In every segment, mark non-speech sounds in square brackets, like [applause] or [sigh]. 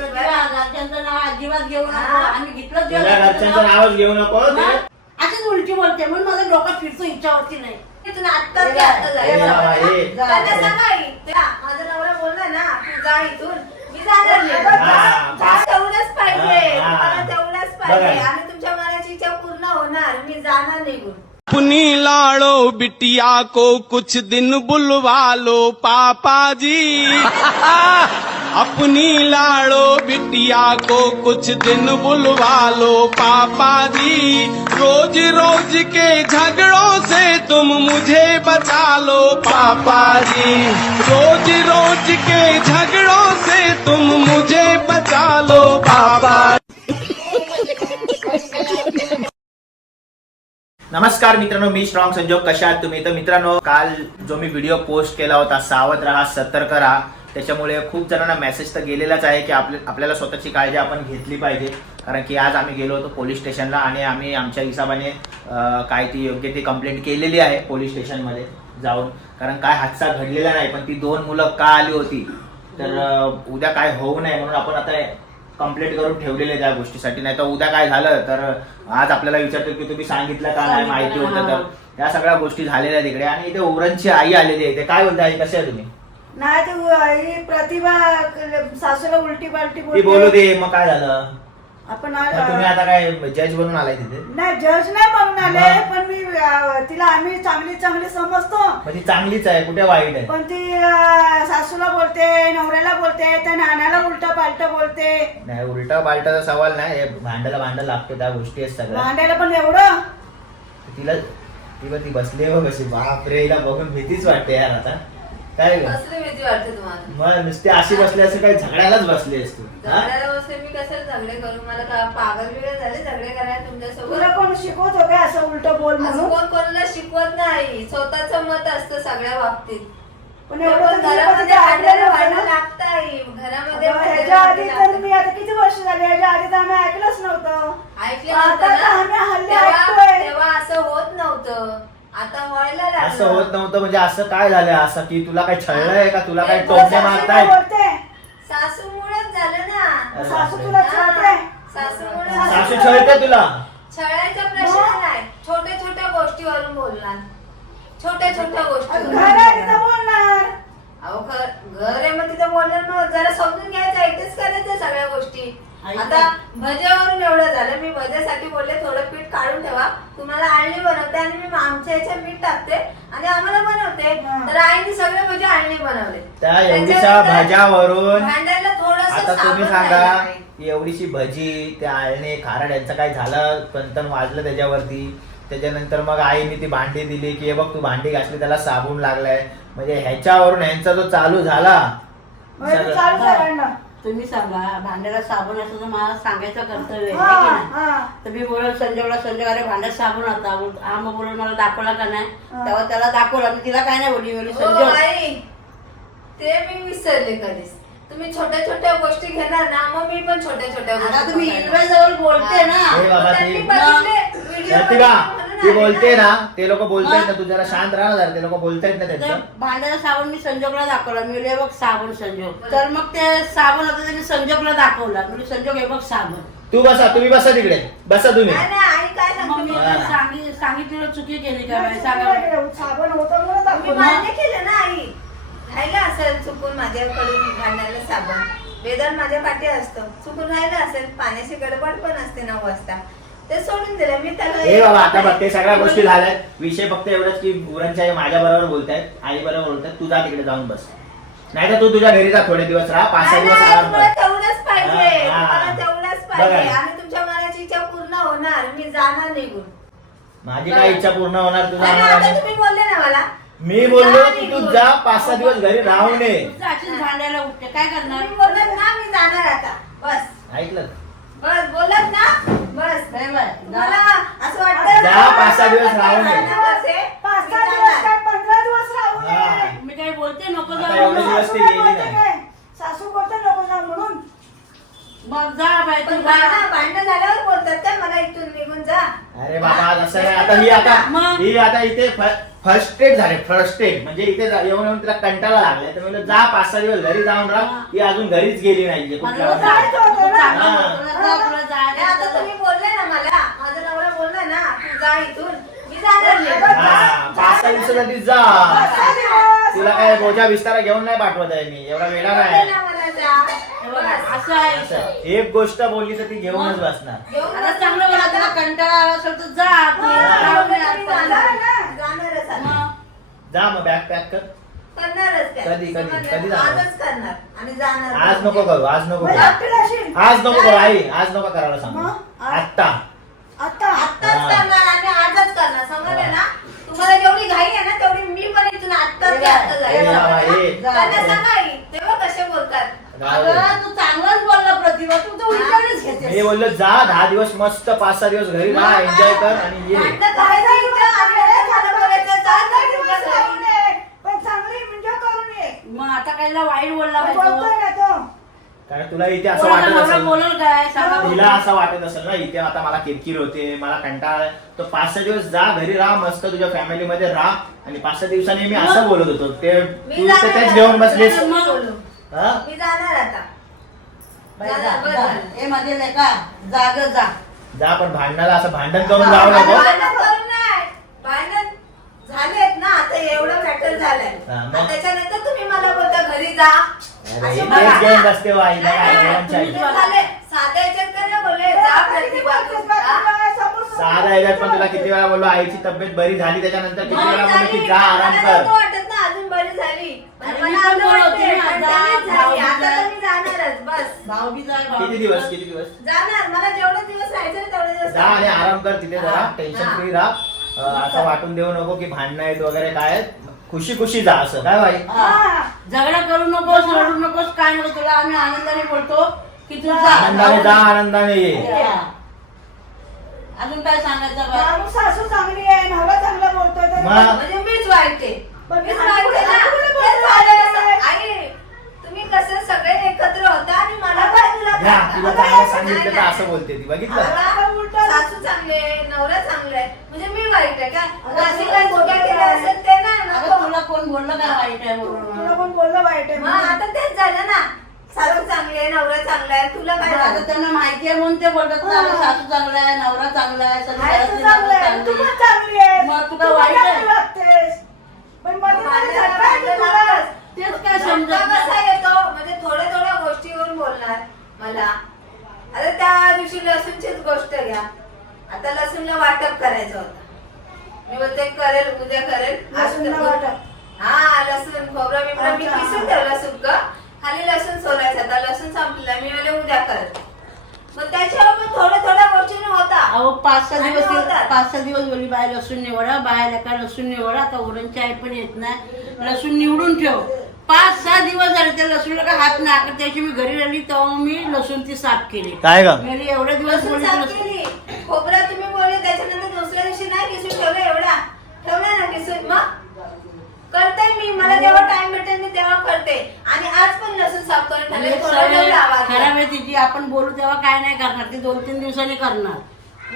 नाव अजिबात घेऊ नको हा. आम्ही घेतलं तुझ्या घरच्यांचं नावच घेऊ नको ते- अशीच उलटी बोलते म्हणून माझं डोकं फिरतो इच्छावरती नाही इथून आत्ता ते आत्ता ए जायचं. बाबा, ए. त्यांना सांगा आई, त्या, माझा नवरा बोलला ना तू जा इथून मी जाणार नाही. हा. जा, तेवढंच पाहिजे हा. मला तेवढंच पाहिजे बघा. आणि तुमच्या मनाची इच्छा पूर्ण होणार मी जाणार निघून अपनी लाड़ो बिटिया को कुछ दिन बुलवा लो पापा जी [laughs] अपनी लाड़ो बिटिया को कुछ दिन बुलवा लो पापा जी रोज रोज के झगड़ों से तुम मुझे बचा लो पापा जी रोज रोज के झगड़ों से तुम मुझे बचा लो पापा। नमस्कार मित्रांनो मी स्ट्रॉंग संजोग कशा तुम्ही? तर मित्रांनो काल जो मी व्हिडिओ पोस्ट केला होता सावध राहा सतर्क राहा. त्याच्यामुळे खूप जणांना मेसेज तर गेलेलाच आहे की आपल्या आपल्याला स्वतःची काळजी आपण घेतली पाहिजे. कारण की आज आम्ही गेलो होतो पोलीस स्टेशनला आणि आम्ही आमच्या हिसाबाने काय ती योग्य ती कंप्लेंट केलेली आहे पोलीस स्टेशनमध्ये जाऊन. कारण काय हादसा घडलेला नाही पण ती दोन मुलं का आली होती? तर उद्या काय होऊ नये म्हणून आपण आता कंप्लेंट करून ठेवलेले त्या गोष्टीसाठी. नाही तर उद्या काय झालं? तर आज आपल्याला विचारतो की तुम्ही सांगितलं का नाही? माहिती होतं तर. या सगळ्या गोष्टी झालेल्या तिकडे आणि इथे ओरणची आई आलेली आहे. ते काय बोलते आई कसे आहे तुम्ही? नाही ते ही प्रतिभा सासूला उलटी पालटी ती बोलू दे मग काय झालं? आपण मग तुम्ही आता काय जज बनून आलाय तिथे? नाही जज नाही म्हणून आले मग? पण मी अ, तिला आम्ही चांगली चांगली समजतो. मग ती चांगलीच आहे कुठे वाईट आहे? पण ती अ, सासूला बोलते नवऱ्याला बोलते त्या नाण्याला उलट पालट बोलते. नाही उलटा पालटाचा सवाल नाही हे भांड्याला भांडं लागतो त्या गोष्टी आहेत सगळ्या. भांड्याला पण एवढं? तिला ती बघ ती बसली आहे बघ कशी बापरे हिला बघून भीतीच वाटते यार आता. काय ग? कसली भीती वाटते तुम्हाला मग नुसते अशी बसली असं काही झगड्यालाच बसली असते? झगड्याला बसले मी कशाला झगडे करू मला का पागल बिगल झाले झगडे करायला तुमच्यासोबत तुला कोण शिकवत हो का असं उलट बोल असं म्हणून कोण कोणाला शिकवत नाही स्वतःच मत असतं सगळ्या बाबतीत पण एवढं तर घरामध्ये भांडायला भांडण ना? लागतं आई घरामध्ये अगं, ह्याच्या आधी तर लागतं. मी आता किती वर्ष झाली ह्याच्या आधी तर आम्ही ऐकलंच नव्हतं ऐकलं आता नव्हतं तर ना? आम्ही हल्ली तेव्हा ऐकतोय. तेव्हा असं होत नव्हतं असं लागलं. होत नव्हतं म्हणजे असं काय झालं? असं की तुला काही छळलंय का? तुला काही ते टोमणे मारताय? बोलते. सासूमुळेच झालं ना. सासू तुला छळते. सासूमुळे सासू छळते तुला? छळायचा प्रश्न नाही. छोट्या छोट्या गोष्टीवरून बोलणार. छोट्या छोट्या बोलणार अहो घर घर आहे मग तिथं बोलणार मग जरा समजून घ्यायचं ऐकतेच करायचं सगळ्या गोष्टी ऐक. आता भज्यावरून एवढं झालं मी भज्यासाठी बोलले थोडं पीठ काढून ठेवा. तुम्हाला आळणी बनवते आणि मी आमच्या याच्यात मीठ टाकते आणि आम्हाला बनवते. हा. तर आईने सगळे भजे आळणी बनवले. त्या एवढीशा भाज्यावरून भांड्याला थोडंसं आता तुम्ही सांगा एवढीशी भजी त्या आळणे खारड यांचं काय झालं? कंतन वाजलं त्याच्यावरती. त्याच्यानंतर मग आईने ती भांडी दिली की हे बघ तू भांडी घासली त्याला साबून लागलाय. म्हणजे ह्याच्यावरून ह्यांचा जो चालू झाला म्हणजे सगळं- चालू सगळ्यांना तुम्ही सांगा भांड्याला साबण असं तर मला सांगायचं कर्तव्य आहे हा, है की? नाही? तर मी बोलत संजयला संजय अरे भांड्यात साबण होता. बोल- हा मग बोलून मला दाखवला का नाही. तेव्हा त्याला दाखवला मी तिला काय नाही बोलली बोलली हो, संजय आई ते मी विसरले कधीच. तुम्ही छोट्या छोट्या गोष्टी घेणार ना मग मी पण छोट्या छोट्या आता गोष्टी तुम्ही बोलते ना. हे बाबा त्यांनी ती बघितले, व्हिडिओ प्रतिभा म्हणून ती बोलते ना. ते लोक बोलतायत ना तू जरा शांत राहा ना जरा ते लोक बोलतायत ना तर त्यांचं भांड्याला साबण मी संजोगला दाखवला. मी हे बघ साबण संजोग. तर मग ते साबण होतं ते मी संजोगला दाखवला. म्हणजे संजोग हे बघ साबण तू बसा तुम्ही बसा तिकडे. बसा तुम्ही. नाही, नाही, आई काय मग मी सांगते. काय सांगितलं सांगितलेलं चुकी केली का बाई? सांगा. साबण होतं म्हणून मी दाखवलं. मान्य केलं ना आई. राहिलं असेल चुकून माझ्याकडून भांडायला साबण वेदन माझ्या पाठी असतं. चुकून राहिलं असेल. पाण्याची गडबड पण असते नऊ वाजता. ते सोडून दिलं मी त्याला हे बाबा आता बघ ते सगळ्या गोष्टी झाल्यात. विषय फक्त एवढंच की उरणच्या आई माझ्या बरोबर बोलतायत आई बरोबर बोलतायत तू जा तिकडे जाऊन बस. नाही तर तू तुझ्या घरी जा थोडे दिवस राहा पाच सहा दिवस नाही, आराम तुम्हाला कर तेवढंच पाहिजे. हा, हा. तुम्हाला तेवढंच पाहिजे. बघा. आणि तुमच्या मनाची इच्छा पूर्ण होणार. मी जाणार निघून. माझी काय इच्छा पूर्ण होणार? तुझा आता. तुम्ही बोलले ना मला. मी बोललो जा की तू निघून. जा पाच सहा दिवस घरी राहून ये. तुझं अशीच भांड्याला उठते. काय करणार? तुम्ही बोललात ना मी जाणार आता. बस. ऐकलं? बस बोलत ना बस. मला असं वाटतं जा, पाच सहा दिवस राहून ये. पाच सहा दिवस काय पंधरा दिवस राहू हा. नये. मी काय बोलते नको आता जाऊ एवढे म्हणून. दिवस ती गेली नाही. सासू बोलते नको जा म्हणून मग जा बाय तू पण जा भांडण भांडण झाल्यावर बोलतात का मला इथून निघून जा अरे बाबा असं नाही आता ही आता मग? ही आता इथे झाले म्हणजे इथे जा- येऊन येऊन तिला कंटाळा लागलाय तर म्हणलं जा पाच सहा दिवस घरी जाऊन राहा ती अजून घरीच गेली नाहीये कुठल्या म्हणलं बाहेर. जायचं होतं ना, चांगलं. होतं ना, जा तुला आणि आता जायचं तुम्ही बोलले ना मला माझा नवरा बोलला ना तू जा इथून मी जाणार नाही हा, पाच सहा दिवसासाठी जा पाच-सहा दिवस. तिला काय बोजा विस्तारा घेऊन नाही पाठवत आहे मी एवढा वेळा बोलले नाही ना मला जा हे बघा, बस. असं आहे असं, इथं. एक गोष्ट बोलली तर ती घेऊनच बसणार घेऊन आता बस. चांगलं तुला कंटाळा आला असेल तर जा तू हा, राहून बोलले ये तरी आता. जाणार. जाणारच आता. मग जा मग बॅग पॅक कर करणारच काय. कधी- कधी- समजलं? कधी जाणार? आजच करणार आणि जाणार आज नको करू आज नको करू? आज नको करू आई आज नको करायला सांग. मग? आत्ता. आता आत्ताच हा. करणार आणि आजच करणार समजलं ना? तुम्हाला जेवढी घाई आहे ना तेवढी मी पण इथून आत्ताच ते आत्ता ए जाईल बाबा, ए. त्यांना सांगा आई, तेव्हा कसे बोलतात? राहू दे. अगं तू चांगलाच बोलला प्रतिभा. तू तर उलटानेच मी घेते बोललो जा दहा दिवस मस्त पाच सहा दिवस घरी राहा एन्जॉय कर आणि ये. भांडणं करायचं इथं आणि हे खाणं बोलायचं, जा जा तुमच्या दिवस घरी. राहून ये. पण चांगली म्हणजे करून ये काहीला वाईट बोलला पाहिजे बोलतोय ना तो कारण तुला इथे असं वाटत नवरा असेल बोलल काय सांगा बघू. तिला असं वाटत असेल ना इथे आता मला किरकिर होते मला कंटाळा आहे. तर पाच सहा दिवस जा घरी राहा मस्त तुझ्या फॅमिली मध्ये राहा आणि पाच सहा दिवसांनी मी असं बोलत होतो ते तू जाणार तेच. घेऊन बसलीस मी बोलू. हा? मी जाणार आता बाई, जा, जाणार, बरं जा. झालं. हे मध्ये नाही का जाग जा जा पण भांडणाला असं भांडण करून जाऊ भांडण नको करून नाही भांडण झालेत ना आता एवढं मॅटर झालंय हा, मग? आणि त्याच्यानंतर तुम्ही मला बोलता घरी जा अरे बसते हो काय नाही, जेवण झाले साध्या याच्यात का नाही बोलले जा प्रतिभा तू. हा? सहा याच्यात पण तुला किती वेळा बोललो आईची तब्येत बरी झाली त्याच्यानंतर किती वेळा बोललो. की जा आराम मला कर नव्हतं वाटत ना अजून बरी झाली पण अरे मला मी पण असं बोलत वाटतंय, होती ना, पण जा, झालीच झाली. भाऊ आता जा. तर मी जाणारच बस भाऊ बी जाय भाऊ किती बी दिवस जाय. किती दिवस जाणार मला जेवढे दिवस राहायचे ना तेवढे दिवस जा आणि राहणार. आराम कर तिथे जरा हा. टेन्शन हा. फ्री राहा असं वाटून देऊ नको की भांडणं आहेत वगैरे काय आहेत. खुशी खुशी जा असं काय भाई हा. झगडा करू नकोस रडू नकोस काय नको तुला आम्ही आनंदाने बोलतो की तू जा आनंदाने जा आनंदाने ये. अजून काय सांगायचं बा सासू चांगली आहे नवरा चांगला बोलतोय तर मग? म्हणजे मीच वाईट आहे पण मी ना. तेच. झालं. आई तुम्ही कसं सगळे एकत्र होता आणि मला काय तुला घ्या काय? तुला अगं, चांगलं नाही, सांगितलं तर नाही. असं बोलते ती बघितलं उलटं. सासू चांगला आहे म्हणजे मी वाईट आहे काय अगं, अशी तुला काय चुका बोललं केल्या काय? असेल ते नाही अगं नको. तुला कोण बोललं काय वाईट आहे तुला म्हणून कोण बोललं वाईट आहे मग म्हणून? आता तेच झालं ना सासू चांगली आहे नवरा चांगला आहे तुला काय मग आता? त्यांना माहिती आहे म्हणून ते बोलतात ना. सासू चांगला आहे नवरा चांगला आहे सगळी आहे घरातली तू चांगलं आहे, तू चांगली. पण चांगली आहे. मग तू तू काय पण वाईट आहे? चांगली वागतेस. पण मध्ये मध्ये भांडायला झटका येतो भांडण तुला. लागतंच. तेच काय समजत कसा. येतो म्हणजे थोड्या थोड्या गोष्टीवरून बोलणार मला आता त्या दिवशी लसूणचीच गोष्ट घ्या आता लसूणला वाटप करायचं होतं मी बोलते करेल उद्या करेल आज लसूणला तर- वाटप. हा लसूण खोबरं बिबरं मी अच्छा. किसून ठेवलं सुक्क खाली लसूण सोलायचं आता लसूण संपलेलं मी म्हणले उद्या करत मग त्याच्यावर पण थोड्या थोड्या गोष्टीने होता. अहो पाच सहा आणि दिवस होतात. पाच सहा दिवस बोलली बाय लसूण निवडा बाय का लसूण निवडा. आता उरणची आई पण येत नाही. लसूण निवडून ठेव. पाच सहा दिवस झाले त्या लसूणला का हात नाही त्याची मी घरी राहिली तेव्हा मी लसूण ती साफ केली. काय म्हणली, एवढे दिवस लसूण बोलली साफ लसूण केली. खोबरं तुम्ही बोलले त्याच्यानंतर दुसऱ्या दिवशी नाही किसून ठेवलं एवढा. ठेवला ना किसून? मग? करते मी. मला जेव्हा टाइम भेटेल मी तेव्हा करते. आणि आज पण लसूण साफ करून आणि ठेवले. एक थोडं सवय ठेवलं खराब आहे तिची आपण बोलू तेव्हा काय नाही करणार ती दोन तीन दिवसांनी करणार.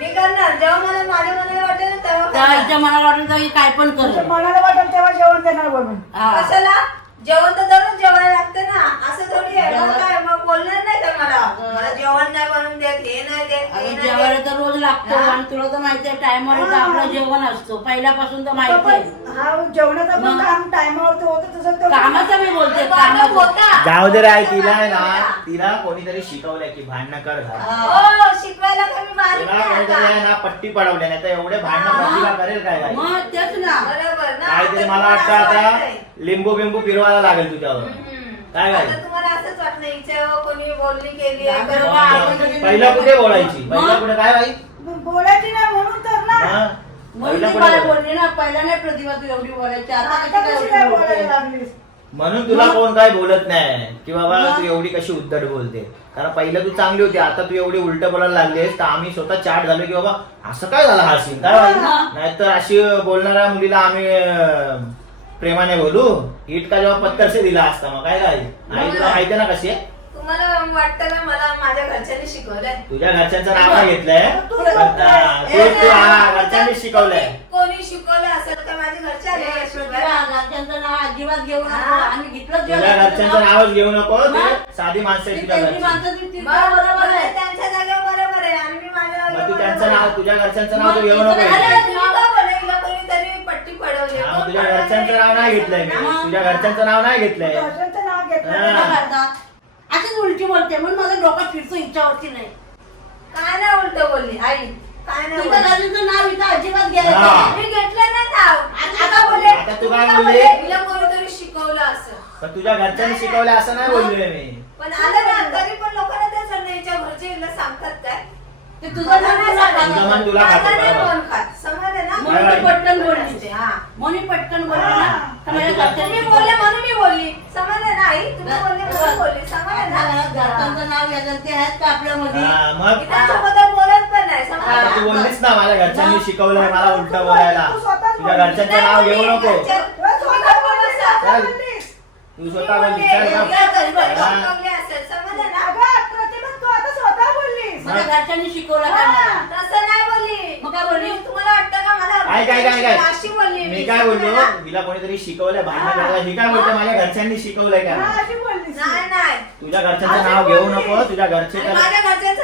मी करणार जेव्हा मला माझ्या मनाला वाटेल तेव्हा तेव्हा करणार. हिच्या मनाला वाटेल तेव्हा ही काय पण तुझ्या कर मनाला वाटेल तेव्हा जेवण देणार बनून कशाला? जेवण तर दररोज जेवायला लागतं ना असं थोडी आहे मग जेवण- काय मग बोलणार नाही का मला मला जेवण नाही बनवून देत हे नाही देत नाही जेवायला देत तर रोज लागतो हा. आणि तुला तर माहिती आहे टायमवर आपलं जेवण असतो पहिल्यापासून तर माहिती आहे पण हा जेवणाचा पण मग? काम टायमावर होतं तसं ते- कामाचं मी बोलते वाटप कामाचं होता. जाऊ दे तिला आहे ना होता. तिला कोणीतरी शिकवलंय की भांडणं कर घरात. हा. हो शिकवायला कमी बारीक तिला नाही कोणीतरी आहे आता. ना पट्टी पडवली नाही तर एवढे भांडणं हा. करेल काय? मग तेच ना बरोबर ना काहीतरी आता मला तुम्हाला वाटतं आता. लिंबू बिंबू फिरवायला लागेल तुझ्यावर. काय काय? आता तुम्हाला असंच वाटलं हिच्यावर कोणी बोलणी केली आहे, पहिला कुठे बोलायची? पहिला कुठे काय बाई बोलायची नाही म्हणून तर ना हा? म्हणून पहिला ती कुठे बाय बोलायची? बोलली ना पहिला नाही प्रतिभा तू एवढी बोलायची आता कशी आता काय कशी एवढी काय बोलते? बोलायला लागलीस म्हणून तुला कोण काय बोलत नाही की बाबा? तू एवढी कशी उद्धट बोलते कारण पहिलं तू चांगली होती आता तू एवढी उलट बोलायला लागलीस तर आम्ही स्वतः चाट झालो की बाबा असं काय झालं हा सीन काय बाई? हा. नाहीतर अशी बोलणाऱ्या मुलीला आम्ही अं, प्रेमाने बोलू? हिट का जेव्हा पत्तर से दिला असता मग काय काय आई तुला माहिती ना कशी आहे? तुम्हाला वाटतं ना मला माझ्या घरच्यांनी शिकवलंय? तुझ्या घरच्यांचं नाव नाही घेतलंय? तू पण, हा, तू तू हा घरच्यांनी शिकवलंय. कोणी शिकवलं असेल का माझ्या? प्रतिभा, घरच्यांचं नाव अजिबात घेऊ नको. आम्ही घेतलं तुझ्या घरच्यांचं नावच घेऊ नको ते मग? साधी माणसं आहेत ती तुझ्या त्यांची घरची. माणसं ती- ती मग? बरोबर आहे. त्यांच्या जागेवर बरोबर आहे. आणि मी माझ्या मग तू जागेवर त्यांचं बरोबर नाव आहे. तुझ्या घरच्यांचं नाव तर घेऊ नको अरे, तुझ्या? घरच्यांचं नाव नाही घेतलंय मी? तुझ्या घरच्यांचं नाव नाही घेतलंय घरच्यांचं नाव घेतलं हा. काय करता? अशीच उलटी बोलते म्हणून माझं डोकं फिरतो हिच्यावरती नाही काय नाही उलट बोलली आई काय नाही तुमच्या बोलली. घरच्यांचं नाव इथं अजिबात घ्यायचं हा. नाही. मी घेतलं ना नाव आता आता बोलले आता तू तुम्ही काय का बोलली? बोलले? हिला कोणीतरी शिकवलं असं पण तुझ्या घरच्यांनी शिकवलंय असं नाही बोललोय मी पण आलं ना तरी पण लोकांना ते समजा हिच्या घरचे हिला सांगतात काय ते तुझं मन तुला तुझं मन खातं. तुला खातं, माझं नाही बरोबर. मन खात. समजलं ना? म्हणून ती पटकन बोलली हा. म्हणून पटकन बोलली ना. तर माझ्या तुला- घरच्यांनी तुम्ही बोलले म्हणून मी बोलली. समजलं ना आई? तुम्ही बोलले म्हणून बोलली. समजलं आपल्या घरात ना घरच्यांचं नाव घ्यायचं ते आहेत का आपल्यामध्ये? हा, मग? मी त्यांच्याबद्दल बोलत पण नाही आता समजलं तू ना? बोललीस ना माझ्या घरच्यांनी? शिकवलंय मला उलट बोलायला. तुझ्या. घरच्यांचं नाव घेऊ नको. स्वतः. तू चल ना. हा. शिकवली असेल, समजलं ना? अगं, प्रतिभा, तू आता स्वतः माझ्या घरच्यांनी शिकवलं काय मला तसं नाही बोलली. मग काय बोलली? तुम्ही- तुम्हाला वाटतं का मला काय काय काय काय अशी बोलली? मी काय बोललो? हिला कोणीतरी शिकवलंय भांडण करायला ही काय बोलते? माझ्या घरच्यांनी शिकवलंय हा, का अशी बोललीस. नाही नाही. तुझ्या घरच्यांचं नाव घेऊ नको तुझ्या घरचे आणि माझ्या घरच्यांचं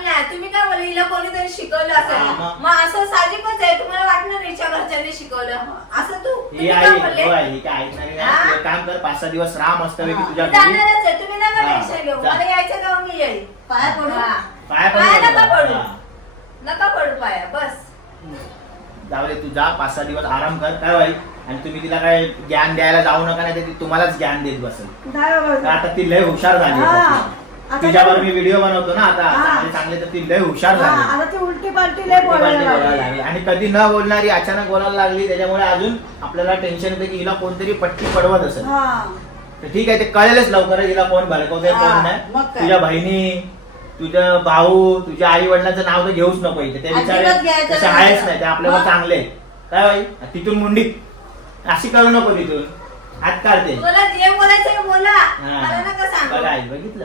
नाही तुम्ही काय बोलले? हिला कोणीतरी शिकवलं हा, असेल मग? मग असं साहजिकच आहे. तुम्हाला वाटणार हिच्या घरच्यांनी शिकवलं? असं तू? ही तुम्ही आई काय बोलले? हो आई, ही काय ऐकणारी नाही हा? तू एक काम कर. पाच सहा दिवस राहा मस्तपैकी तुझ्या मी घरी. जाणारच आहे. तुम्ही नका हा, टेन्शन घेऊ. जा. मला यायचं तेव्हा मी येईल? पाया पडू? हा. पाया पडू पाया नको. नका पडू. हा. नका पडू पाया. बस. जाऊ दे तू जा. पाच सहा दिवस आराम कर. काय बाई? आणि तुम्ही तिला काय ज्ञान द्यायला जाऊ नका नाही ती तुम्हालाच ज्ञान देत बसेल. तर आता ती लय हुशार झाली. तुझ्यावर मी व्हिडिओ बनवतो ना आता हा. चांगले चांगले तर ती लय हुशार हा, झाली आता ती उलटी पालटी लय बोलायला लागली. लागली. आणि कधी न बोलणारी अचानक बोलायला लागली त्याच्यामुळे अजून आपल्याला टेन्शन येते की हिला कोणतरी पट्टी पडवत असेल हा. तर ठीक आहे ते कळेलच लवकर हिला कोण भडकवतंय हा, कोण मग नाही काय? तुझ्या बहिणी तुझ्या भाऊ तुझ्या आई वडिलांचं नाव तर घेऊच नको इथे ते अजिबात विचार घ्यायचं तसे नाही. आहेच नाही ते आपल्यावर मग? चांगले. काय बाई तिथून मुंडी अशी करू नको तिथून हात काढते जे बोलायचं बोला. मला नका सांगू बघा आई बघितलं